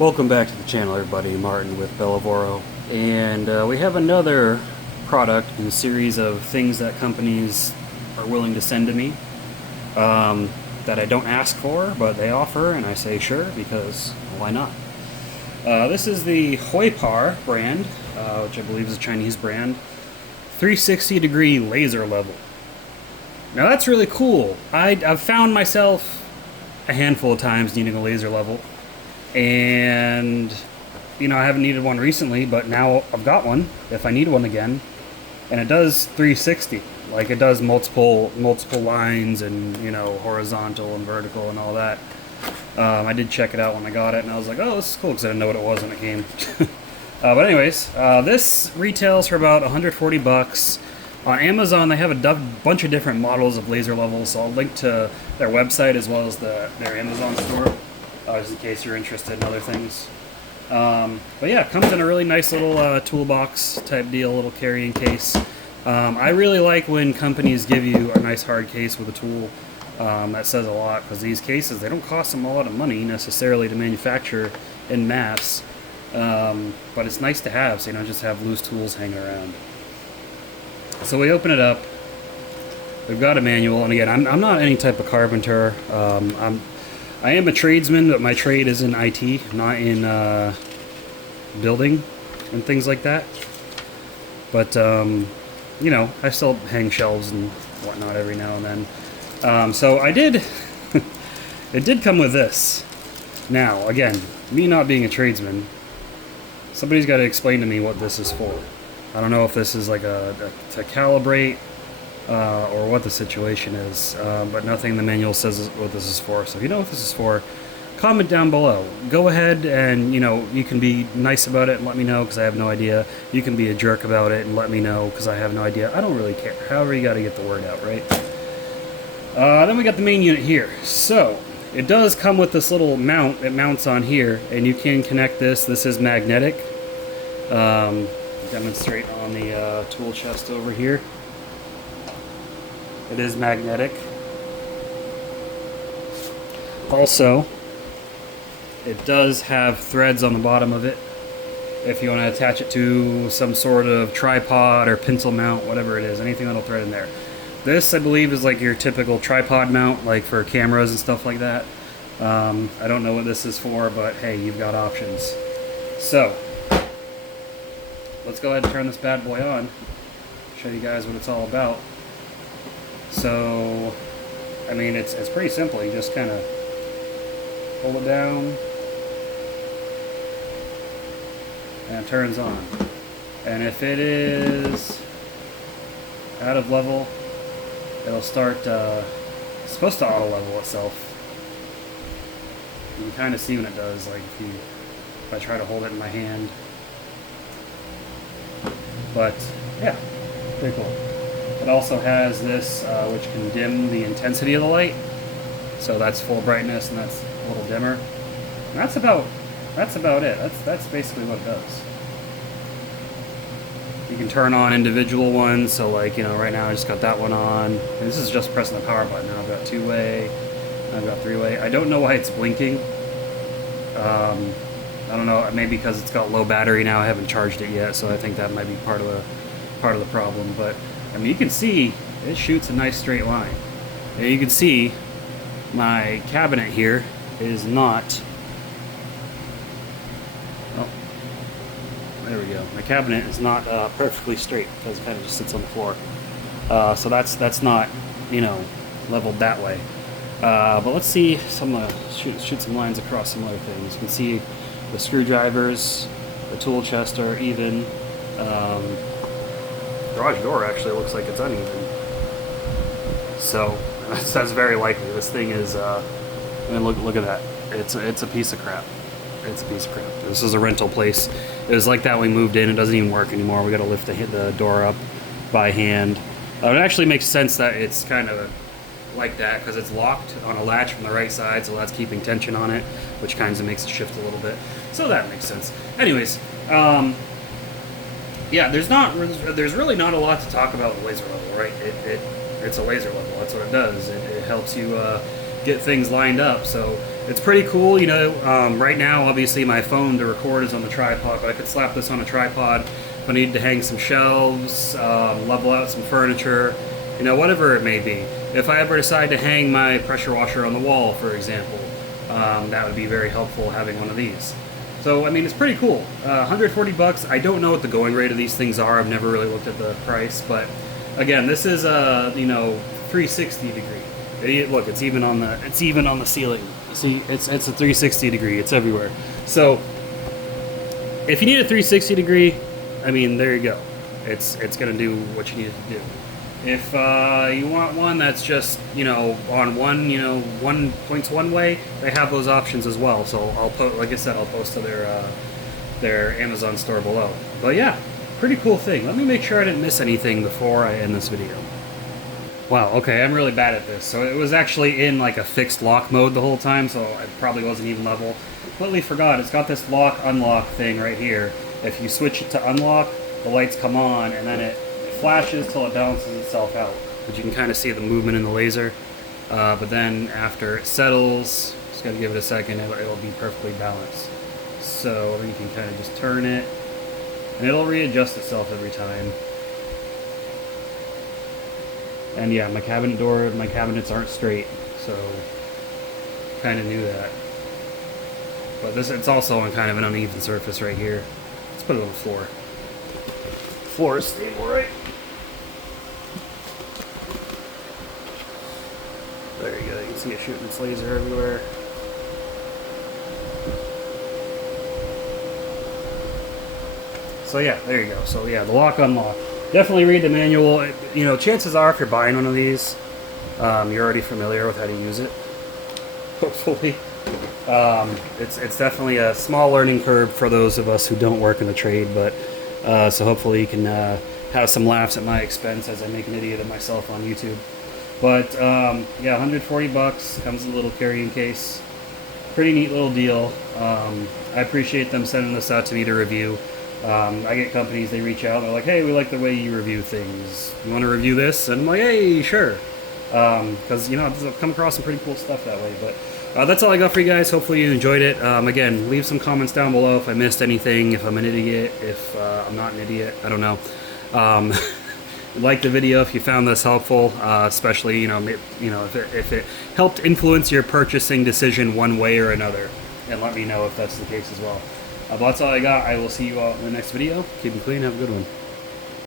Welcome back to the channel, everybody. Martin with Bellavoro, and we have another product in a series of things that companies are willing to send to me that I don't ask for, but they offer, and I say sure because why not? This is the Huepar brand, which I believe is a Chinese brand. 360-degree laser level. Now that's really cool. I've found myself a handful of times needing a laser level. And I haven't needed one recently, but now I've got one if I need one again. And it does 360, like it does multiple lines, and horizontal and vertical and all that. I did check it out when I got it, and I was like, oh, this is cool, because I didn't know what it was when it came. But anyways, this retails for about 140 bucks. On Amazon, they have a bunch of different models of laser levels, so I'll link to their website as well as their Amazon store. Just in case you're interested in other things. But yeah, it comes in a really nice little toolbox type deal, little carrying case. I really like when companies give you a nice hard case with a tool. That says a lot, because these cases, they don't cost them a lot of money necessarily to manufacture in mass. But it's nice to have, so you don't just have loose tools hanging around. So we open it up. We've got a manual, and again, I'm not any type of carpenter. I am a tradesman, but my trade is in IT, not in building and things like that. But, I still hang shelves and whatnot every now and then. So I did, it did come with this. Now, again, me not being a tradesman, somebody's got to explain to me what this is for. I don't know if this is like to calibrate, or what the situation is, but nothing in the manual says what this is for. So if you know what this is for, comment down below. Go ahead and, you can be nice about it and let me know, because I have no idea. You can be a jerk about it and let me know, because I have no idea. I don't really care. However, you got to get the word out, right? Then we got the main unit here. So it does come with this little mount. It mounts on here, and you can connect this. This is magnetic. Demonstrate on the tool chest over here. It is magnetic. Also, it does have threads on the bottom of it if you want to attach it to some sort of tripod or pencil mount, whatever it is, anything that'll thread in there. This, I believe, is like your typical tripod mount, like for cameras and stuff like that. I don't know what this is for, but hey, you've got options. So, let's go ahead and turn this bad boy on, show you guys what it's all about. So, I mean, it's pretty simple. You just kind of pull it down, and it turns on. And if it is out of level, it'll start, it's supposed to auto level itself. You can kind of see when it does, like if I try to hold it in my hand. But, yeah, pretty cool. It also has this, which can dim the intensity of the light. So that's full brightness, and that's a little dimmer. And that's about it. That's basically what it does. You can turn on individual ones. So like, right now I just got that one on. And this is just pressing the power button. Now I've got two-way, I've got three-way. I don't know why it's blinking. I don't know, maybe because it's got low battery now. I haven't charged it yet, so I think that might be part of the problem. But I mean, you can see it shoots a nice straight line. And you can see my cabinet here is not. Oh, there we go. My cabinet is not perfectly straight, because it kind of just sits on the floor. So that's not leveled that way. But let's see shoot some lines across some other things. You can see the screwdrivers, the tool chest are even. Garage door actually looks like it's uneven. So that's very likely. This thing is. I mean, look at that. It's a piece of crap. It's a piece of crap. This is a rental place. It was like that when we moved in. It doesn't even work anymore. We got to lift the door up by hand. It actually makes sense that it's kind of like that, because it's locked on a latch from the right side, so that's keeping tension on it, which kind of makes it shift a little bit. So that makes sense. Anyways, yeah, there's really not a lot to talk about with laser level, right? It's a laser level. That's what it does. It helps you get things lined up. So It's pretty cool, you know. Right now, obviously, my phone to record is on the tripod, but I could slap this on a tripod if I needed to hang some shelves, level out some furniture, you know, whatever it may be. If I ever decide to hang my pressure washer on the wall, for example, that would be very helpful having one of these. So, I mean, it's pretty cool. 140 bucks. I don't know what the going rate of these things are. I've never really looked at the price, but again, this is a, you know, 360 degree. Look, it's even on the ceiling. See, it's a 360 degree. It's everywhere. So, if you need a 360 degree, I mean, there you go. It's gonna do what you need it to do. If you want one that's just, you know, on one, you know, one points one way, they have those options as well. So I'll put, like I said, I'll post to their Amazon store below. But yeah, pretty cool thing. Let me make sure I didn't miss anything before I end this video. Wow, okay, I'm really bad at this. So it was actually in like a fixed lock mode the whole time, so it probably wasn't even level. Completely forgot, it's got this lock-unlock thing right here. If you switch it to unlock, the lights come on, and then it flashes till it balances itself out. But you can kind of see the movement in the laser. But then after it settles, just gotta give it a second, it'll be perfectly balanced. So then you can kind of just turn it, and it'll readjust itself every time. And yeah, my cabinets aren't straight, so kind of knew that. But it's also on kind of an uneven surface right here. Let's put it on the floor. Floor is stable, right? There you go. You can see it shooting its laser everywhere. So yeah, there you go. So yeah, the lock unlock. Definitely read the manual. You know, chances are if you're buying one of these, you're already familiar with how to use it. Hopefully. It's definitely a small learning curve for those of us who don't work in the trade, but so hopefully you can have some laughs at my expense as I make an idiot of myself on YouTube. But yeah, 140 bucks, comes in a little carrying case. Pretty neat little deal. I appreciate them sending this out to me to review. I get companies, they reach out and they're like, hey, we like the way you review things. You want to review this? And I'm like, hey, sure. Because, you know, I've come across some pretty cool stuff that way. But that's all I got for you guys. Hopefully you enjoyed it. Again, leave some comments down below if I missed anything, if I'm an idiot, if I'm not an idiot. I don't know. Like the video if you found this helpful, especially, you know, if it helped influence your purchasing decision one way or another. And let me know if that's the case as well. But that's all I got. I will see you all in the next video. Keep it clean. Have a good one.